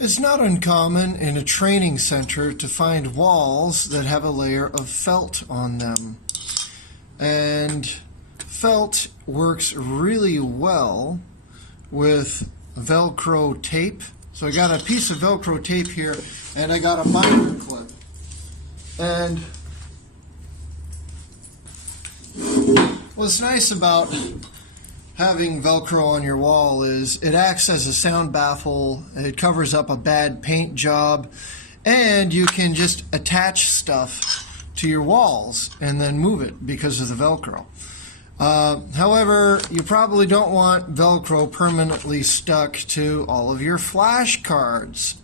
It's not uncommon in a training center to find walls that have a layer of felt on them. And felt works really well with velcro tape. So I got a piece of velcro tape here and I got a binder clip. And what's nice about having velcro on your wall is it acts as a sound baffle, it covers up a bad paint job, and you can just attach stuff to your walls and then move it because of the velcro. However, you probably don't want velcro permanently stuck to all of your flashcards.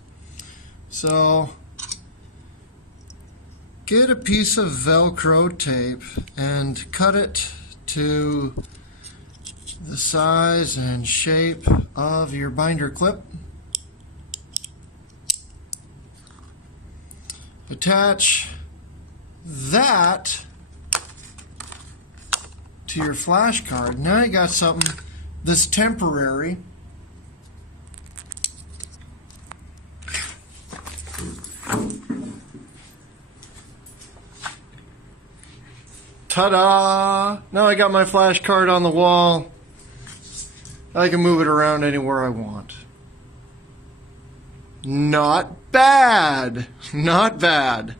So get a piece of velcro tape and cut it to the size and shape of your binder clip. Attach that to your flashcard. Now you got something that's temporary. Ta-da! Now I got my flashcard on the wall. I can move it around anywhere I want. Not bad. Not bad.